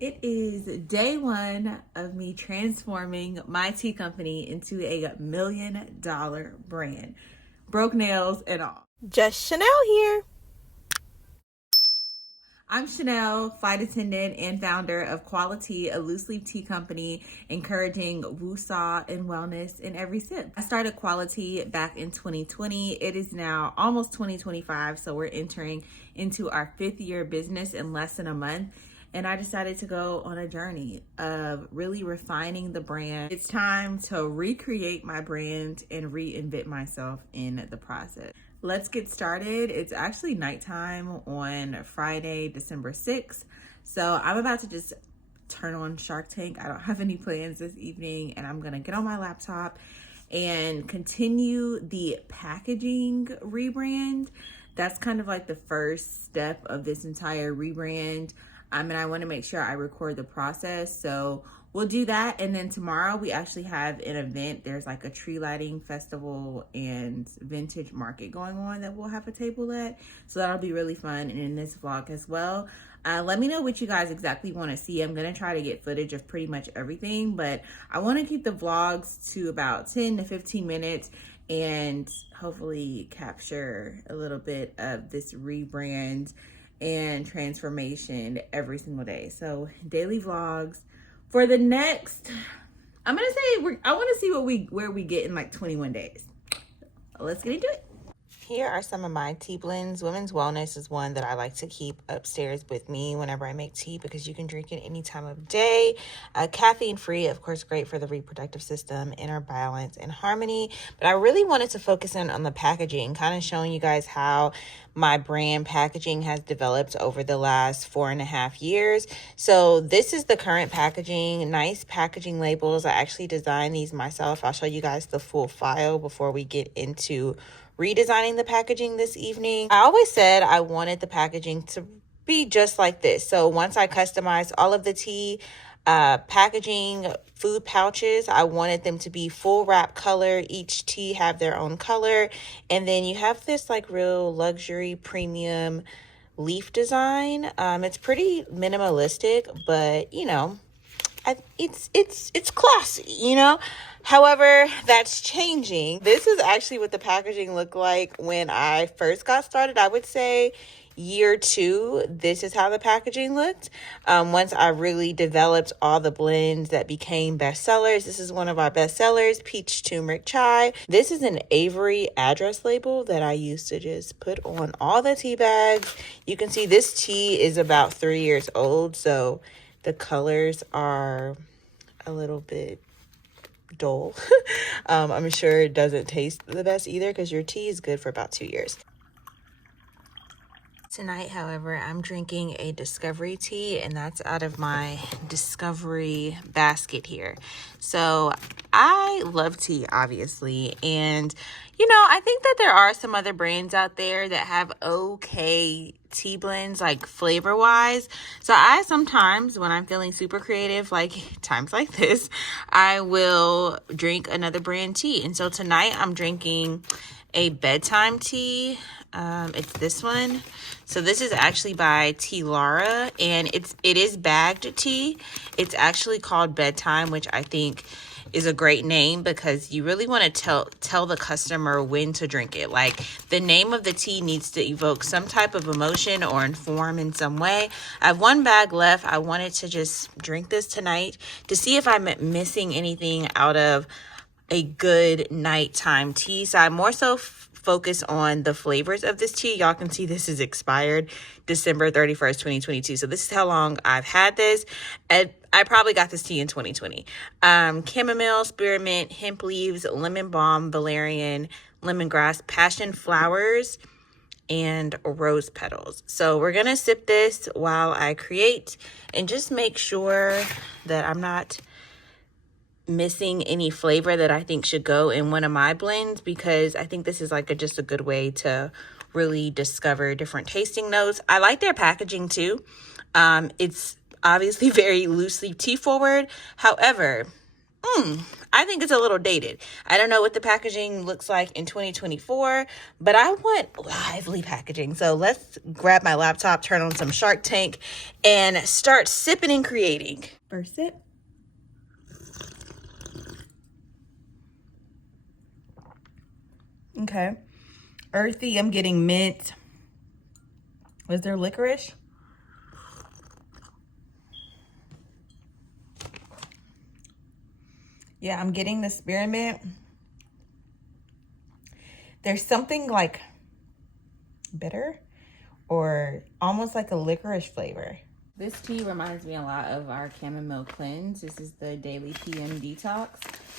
It is day one of me transforming my tea company into a $1 million brand. Broke nails and all. Just Chanel here. I'm Chanel, flight attendant and founder of qualiTEA, a loose leaf tea company encouraging woosah and wellness in every sip. I started qualiTEA back in 2020. It is now almost 2025, so we're entering into our 5th year business in less than a month. And I decided to go on a journey of really refining the brand. It's time to recreate my brand and reinvent myself in the process. Let's get started. It's actually nighttime on Friday, December 6th. So I'm about to just turn on Shark Tank. I don't have any plans this evening, and I'm gonna get on my laptop and continue the packaging rebrand. That's kind of like the first step of this entire rebrand. And I want to make sure I record the process. So we'll do that. And then tomorrow we actually have an event. There's like a tree lighting festival and vintage market going on that we'll have a table at. So that'll be really fun. And in this vlog as well. Let me know what you guys exactly want to see. I'm going to try to get footage of pretty much everything, but I want to keep the vlogs to about 10 to 15 minutes and hopefully capture a little bit of this rebrand and transformation every single day. So daily vlogs for the next, I'm gonna say I want to see where we get in like 21 days. Let's get into it. Here are some of my tea blends. Women's Wellness is one that I like to keep upstairs with me whenever I make tea because you can drink it any time of day. Caffeine free, of course, great for the reproductive system, inner balance and harmony. But I really wanted to focus in on the packaging, kind of showing you guys how my brand packaging has developed over the last 4.5 years. So this is the current packaging, nice packaging labels. I actually designed these myself. I'll show you guys the full file before we get into redesigning the packaging this evening. I always said I wanted the packaging to be just like this. So once I customized all of the tea packaging, food pouches, I wanted them to be full wrap color. Each tea have their own color. And then you have this like real luxury premium leaf design. It's pretty minimalistic, but you know, it's classy, you know. However, that's changing. This is actually what the packaging looked like when I first got started. I would say year 2, this is how the packaging looked. Once I really developed all the blends that became bestsellers. This is one of our bestsellers, Peach Turmeric Chai. This is an Avery address label that I used to just put on all the tea bags. You can see this tea is about 3 years old, so the colors are a little bit dull. I'm sure it doesn't taste the best either because your tea is good for about 2 years. Tonight, however, I'm drinking a Discovery tea, and that's out of my Discovery basket here. So I love tea, obviously, and you know, I think that there are some other brands out there that have okay tea blends, like flavor wise. So I sometimes, when I'm feeling super creative, like times like this, I will drink another brand tea. And so tonight I'm drinking a bedtime tea. It's this one. So this is actually by Tea Lara, and it is bagged tea. It's actually called Bedtime, which I think is a great name because you really want to tell the customer when to drink it. Like the name of the tea needs to evoke some type of emotion or inform in some way. I have 1 bag left. I wanted to just drink this tonight to see if I'm missing anything out of a good nighttime tea. So I'm more so focus on the flavors of this tea. Y'all can see this is expired December 31st, 2022. So this is how long I've had this. And I probably got this tea in 2020. Chamomile, spearmint, hemp leaves, lemon balm, valerian, lemongrass, passion flowers, and rose petals. So we're going to sip this while I create and just make sure that I'm not missing any flavor that I think should go in one of my blends, because I think this is like just a good way to really discover different tasting notes. I like their packaging too. It's obviously very loose leaf tea forward. However, I think it's a little dated. I don't know what the packaging looks like in 2024, but I want lively packaging. So let's grab my laptop, turn on some Shark Tank, and start sipping and creating. First sip. Okay. Earthy, I'm getting mint. Was there licorice? Yeah, I'm getting the spearmint. There's something like bitter or almost like a licorice flavor. This tea reminds me a lot of our chamomile cleanse. This is the daily PM detox.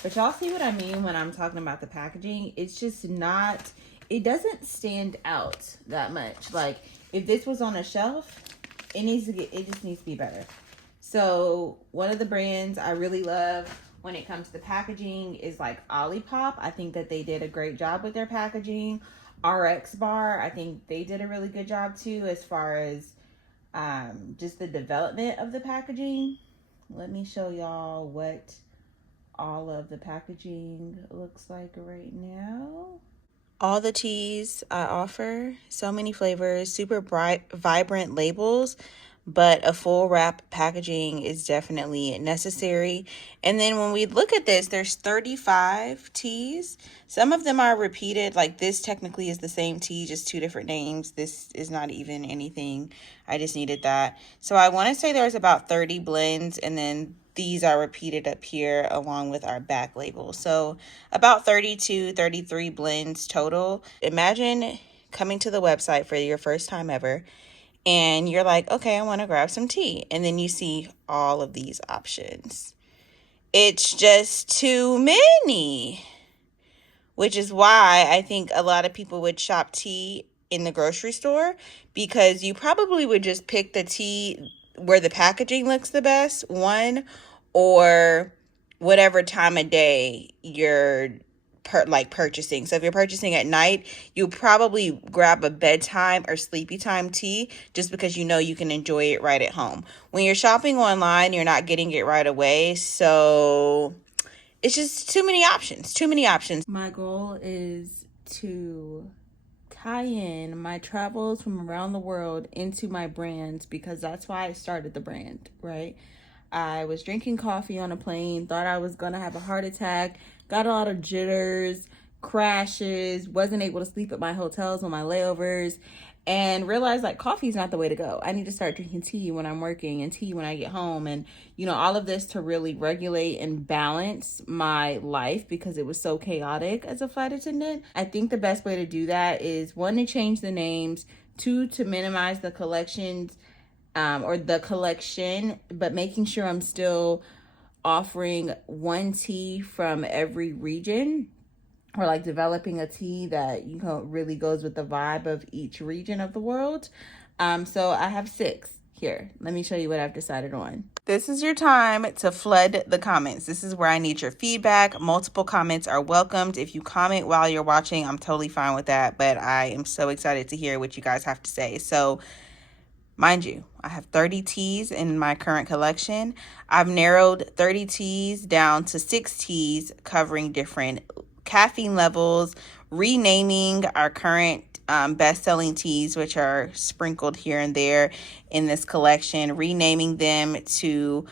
But y'all see what I mean when I'm talking about the packaging? It's just not, it doesn't stand out that much. Like if this was on a shelf, it just needs to be better. So one of the brands I really love when it comes to packaging is like Olipop. I think that they did a great job with their packaging. RX Bar, I think they did a really good job too as far as just the development of the packaging. Let me show y'all what all of the packaging looks like right now. All the teas I offer, so many flavors, super bright, vibrant labels, but a full wrap packaging is definitely necessary. And then when we look at this, there's 35 teas. Some of them are repeated, like this technically is the same tea, just two different names. This is not even anything. I just needed that. So I want to say there's about 30 blends, and then these are repeated up here along with our back label. So about 32, 33 blends total. Imagine coming to the website for your first time ever, and you're like, okay, I want to grab some tea. And then you see all of these options. It's just too many, which is why I think a lot of people would shop tea in the grocery store, because you probably would just pick the tea where the packaging looks the best, one, or whatever time of day you're purchasing. So if you're purchasing at night, you probably grab a bedtime or sleepy time tea just because you know you can enjoy it right at home. When you're shopping online, you're not getting it right away. So it's just too many options. My goal is to tie in my travels from around the world into my brand, because that's why I started the brand, right? I was drinking coffee on a plane, thought I was gonna have a heart attack, got a lot of jitters, crashes, wasn't able to sleep at my hotels on my layovers, and realized like coffee is not the way to go. I need to start drinking tea when I'm working and tea when I get home, and all of this to really regulate and balance my life because it was so chaotic as a flight attendant. I think the best way to do that is, one, to change the names, two, to minimize the collections or the collection, but making sure I'm still offering one tea from every region, or like developing a tea that really goes with the vibe of each region of the world. So I have 6 here. Let me show you what I've decided on. This is your time to flood the comments. This is where I need your feedback. Multiple comments are welcomed. If you comment while you're watching, I'm totally fine with that, but I am so excited to hear what you guys have to say. So mind you, I have 30 teas in my current collection. I've narrowed 30 teas down to 6 teas covering different caffeine levels, renaming our current best-selling teas, which are sprinkled here and there in this collection, renaming them to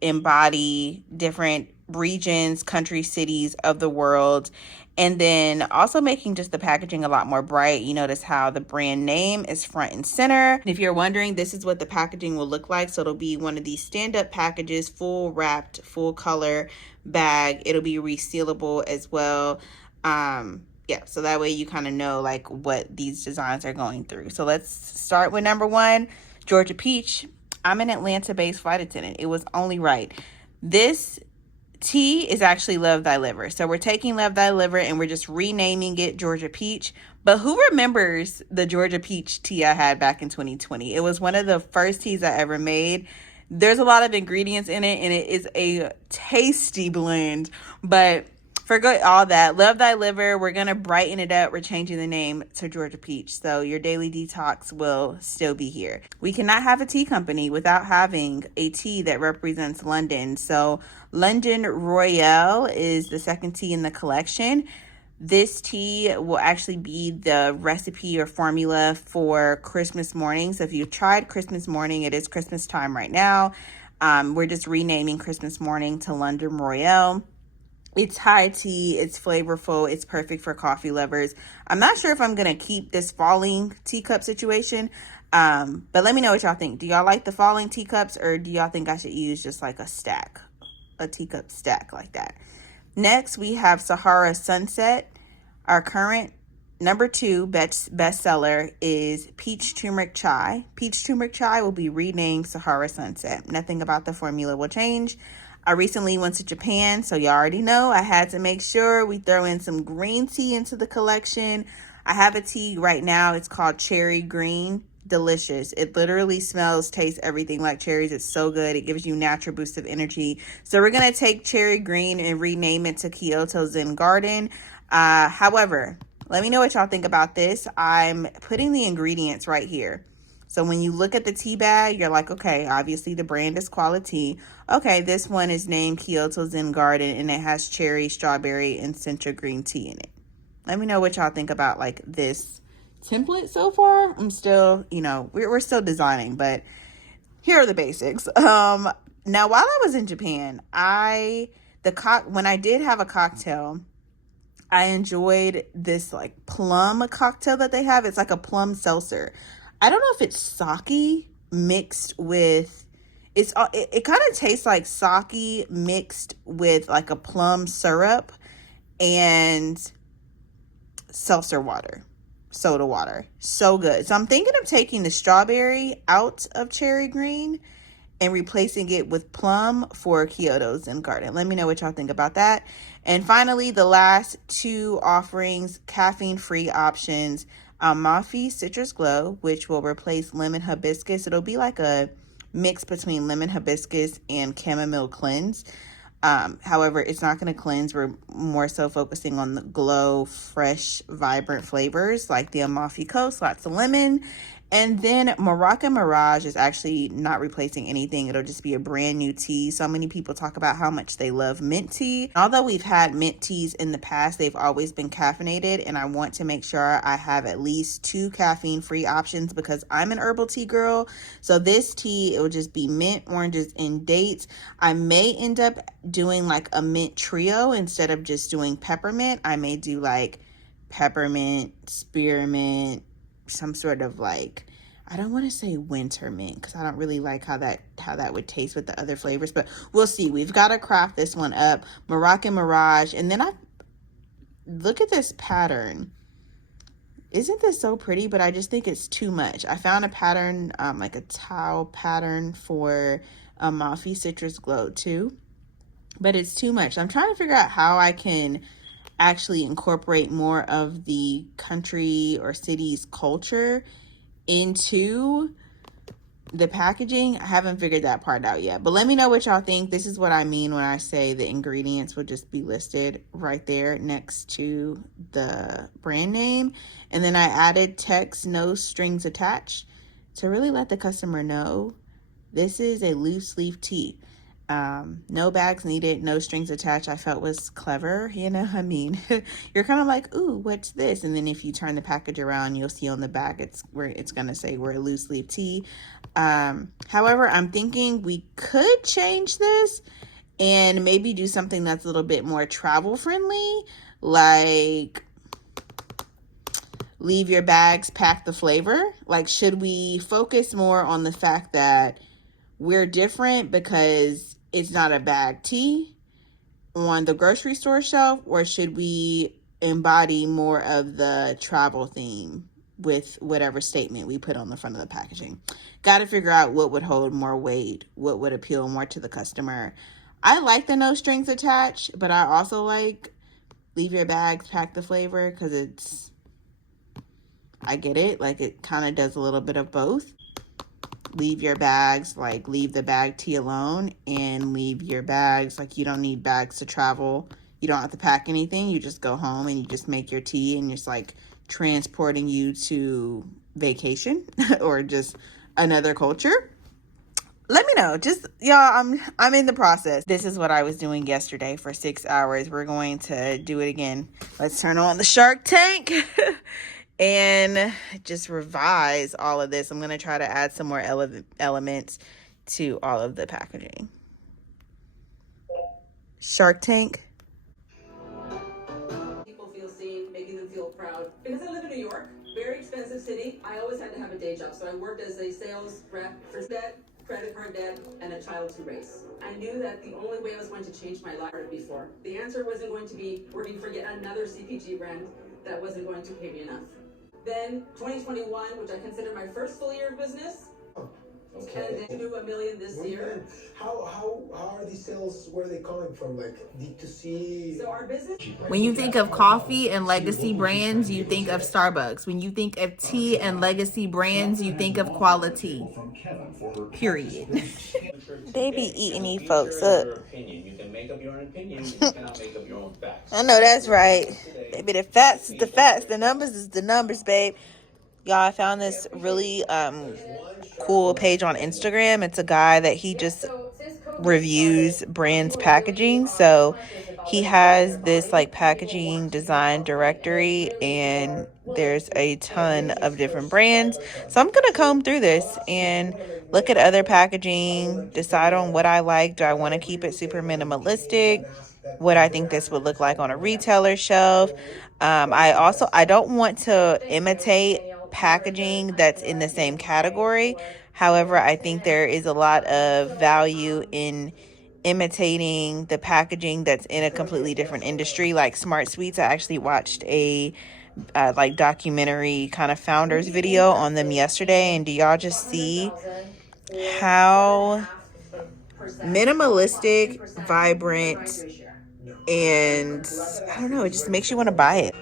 embody different regions, countries, cities of the world, and then also making just the packaging a lot more bright. You notice how the brand name is front and center. If you're wondering, this is what the packaging will look like. So it'll be one of these stand-up packages, full wrapped, full color bag. It'll be resealable as well. Yeah, so that way you kind of know like what these designs are going through. So let's start with number 1, Georgia Peach. I'm an Atlanta-based flight attendant. It was only right. This tea is actually Love Thy Liver. So we're taking Love Thy Liver and we're just renaming it Georgia Peach. But who remembers the Georgia Peach tea I had back in 2020? It was one of the first teas I ever made. There's a lot of ingredients in it, and it is a tasty blend. But Forget all that. Love thy liver. We're going to brighten it up. We're changing the name to Georgia Peach. So your daily detox will still be here. We cannot have a tea company without having a tea that represents London. So London Royale is the second tea in the collection. This tea will actually be the recipe or formula for Christmas morning. So if you've tried Christmas morning, it is Christmas time right now. We're just renaming Christmas morning to London Royale. It's high tea, it's flavorful, it's perfect for coffee lovers. I'm not sure if I'm going to keep this falling teacup situation, but let me know what y'all think. Do y'all like the falling teacups, or do y'all think I should use just like a teacup stack like that? Next, we have Sahara Sunset. Our current number 2 bestseller is Peach Turmeric Chai. Peach Turmeric Chai will be renamed Sahara Sunset. Nothing about the formula will change. I recently went to Japan, so you already know I had to make sure we throw in some green tea into the collection. I have a tea right now. It's called Cherry Green. Delicious. It literally smells, tastes everything like cherries. It's so good. It gives you natural boost of energy. So we're going to take Cherry Green and rename it to Kyoto Zen Garden. However, let me know what y'all think about this. I'm putting the ingredients right here. So when you look at the tea bag, you're like, okay, obviously the brand is qualiTEA. Okay, this one is named Kyoto Zen Garden, and it has cherry, strawberry, and central green tea in it. Let me know what y'all think about like this template so far. I'm still, we're still designing, but here are the basics. Now, while I was in Japan, when I did have a cocktail, I enjoyed this like plum cocktail that they have. It's like a plum seltzer. I don't know if it's sake mixed with, it kind of tastes like sake mixed with like a plum syrup and seltzer water, soda water. So good. So I'm thinking of taking the strawberry out of Cherry Green and replacing it with plum for Kyoto Zen Garden. Let me know what y'all think about that. And finally, the last 2 offerings, caffeine-free options. Mafi Citrus Glow, which will replace lemon hibiscus. It'll be like a mix between lemon hibiscus and chamomile cleanse. However, it's not going to cleanse. We're more so focusing on the glow, fresh, vibrant flavors like the Amalfi Coast, lots of lemon. And then Moroccan Mirage is actually not replacing anything. It'll just be a brand new tea. So many people talk about how much they love mint tea. Although we've had mint teas in the past, they've always been caffeinated. And I want to make sure I have at least 2 caffeine-free options because I'm an herbal tea girl. So this tea, it will just be mint, oranges, and dates. I may end up doing like a mint trio instead of just doing peppermint. I may do like peppermint, spearmint, some sort of like, I don't want to say winter mint because I don't really like how that would taste with the other flavors, but we'll see. We've got to craft this one up. Moroccan Mirage. And then look at this pattern. Isn't this so pretty? But I just think it's too much. I found a pattern, like a towel pattern for Amalfi Citrus Glow too, but it's too much. I'm trying to figure out how I can actually incorporate more of the country or city's culture into the packaging. I haven't figured that part out yet, but let me know what y'all think. This is what I mean when I say the ingredients will just be listed right there next to the brand name. And then I added text, no strings attached, to really let the customer know this is a loose leaf tea. No bags needed, no strings attached. I felt was clever, I mean, you're kind of like, ooh, what's this? And then if you turn the package around, you'll see on the back, it's going to say we're a loose leaf tea. However, I'm thinking we could change this and maybe do something that's a little bit more travel friendly, like leave your bags, pack the flavor. Like, should we focus more on the fact that we're different because it's not a bag tea on the grocery store shelf, or should we embody more of the travel theme with whatever statement we put on the front of the packaging? Got to figure out what would hold more weight, what would appeal more to the customer. I like the no strings attached, but I also like leave your bags, pack the flavor, because I get it, like it kind of does a little bit of both. Leave your bags, like leave the bag tea alone, and leave your bags, like you don't need bags to travel. You You don't have to pack anything. You just go home and you just make your tea, and it's like transporting you to vacation or just another culture. Let me know. Just y'all, I'm in the process. This is what I was doing yesterday for 6 hours. We're going to do it again. Let's turn on the Shark Tank and just revise all of this. I'm going to try to add some more elements to all of the packaging. Shark Tank. People feel seen, making them feel proud. Because I live in New York, very expensive city, I always had to have a day job. So I worked as a sales rep for debt, credit card debt, and a child to raise. I knew that the only way I was going to change my life before. The answer wasn't going to be working for yet another CPG brand that wasn't going to pay me enough. Then 2021, which I consider my first full year of business, okay, and then to do $1 million this year. How are these sales? Where are they coming from? Like D2C? So our business. When you think of coffee and legacy brands, you think of Starbucks. When you think of tea and legacy brands, you think of qualiTEA. Period. They be eating these folks up. You can make up your own opinion, you cannot make up your own facts. I know that's right. Baby, the facts is the facts. The numbers is the numbers, babe. Y'all, I found this really cool page on Instagram. It's a guy that he just reviews brands packaging. So he has this like packaging design directory, and there's a ton of different brands. So I'm gonna comb through this and look at other packaging, decide on what I like. Do I want to keep it super minimalistic? What I think this would look like on a retailer shelf. I don't want to imitate packaging that's in the same category. However, I think there is a lot of value in imitating the packaging that's in a completely different industry, like Smart Sweets. I actually watched a like documentary kind of founders video on them yesterday, and do y'all just see how minimalistic, vibrant, and I don't know, it just makes you want to buy it.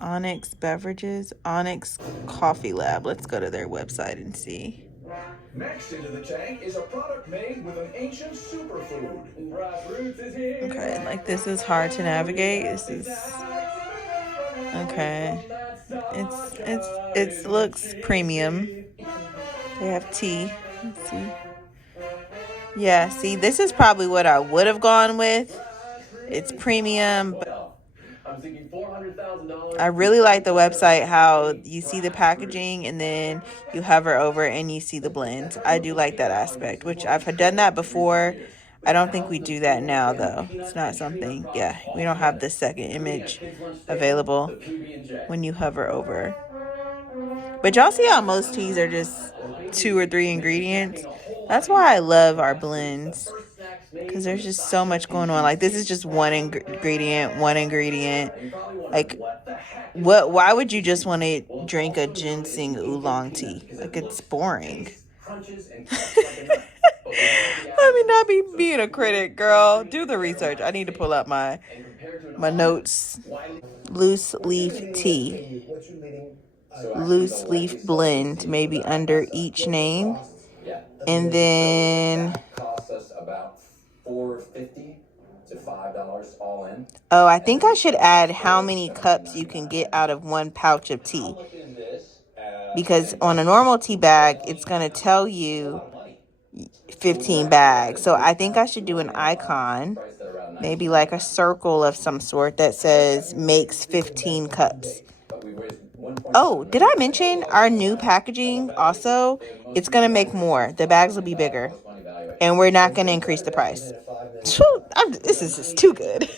Onyx Beverages, Onyx Coffee Lab. Let's go to their website and see. Next into the tank is a product made with an ancient superfood. Okay, like this is hard to navigate. This is okay. It looks premium. They have tea. Let's see. Yeah, see, this is probably what I would have gone with. It's premium, but I really like the website, how you see the packaging and then you hover over and you see the blends. I do like that aspect, which I've done that before. I don't think we do that now, though. It's not something, yeah, we don't have the second image available when you hover over. But y'all see how most teas are just 2 or 3 ingredients? That's why I love our blends, because there's just so much going on. Like, this is just one ingredient. Like, why would you just want to drink a ginseng oolong tea? Like, it's boring. Let me not be being a critic, girl. Do the research. I need to pull up my notes. Loose leaf tea. Loose leaf blend, maybe under each name. And then Costs us about $4.50 to $5 all in. oh, I think I should add how many cups you can get out of one pouch of tea. Because on a normal tea bag, it's going to tell you 15 bags. So I think I should do an icon, maybe like a circle of some sort that says makes 15 cups. Oh, did I mention our new packaging also? It's going to make more. The bags will be bigger. And we're not going to increase the price. This is just too good.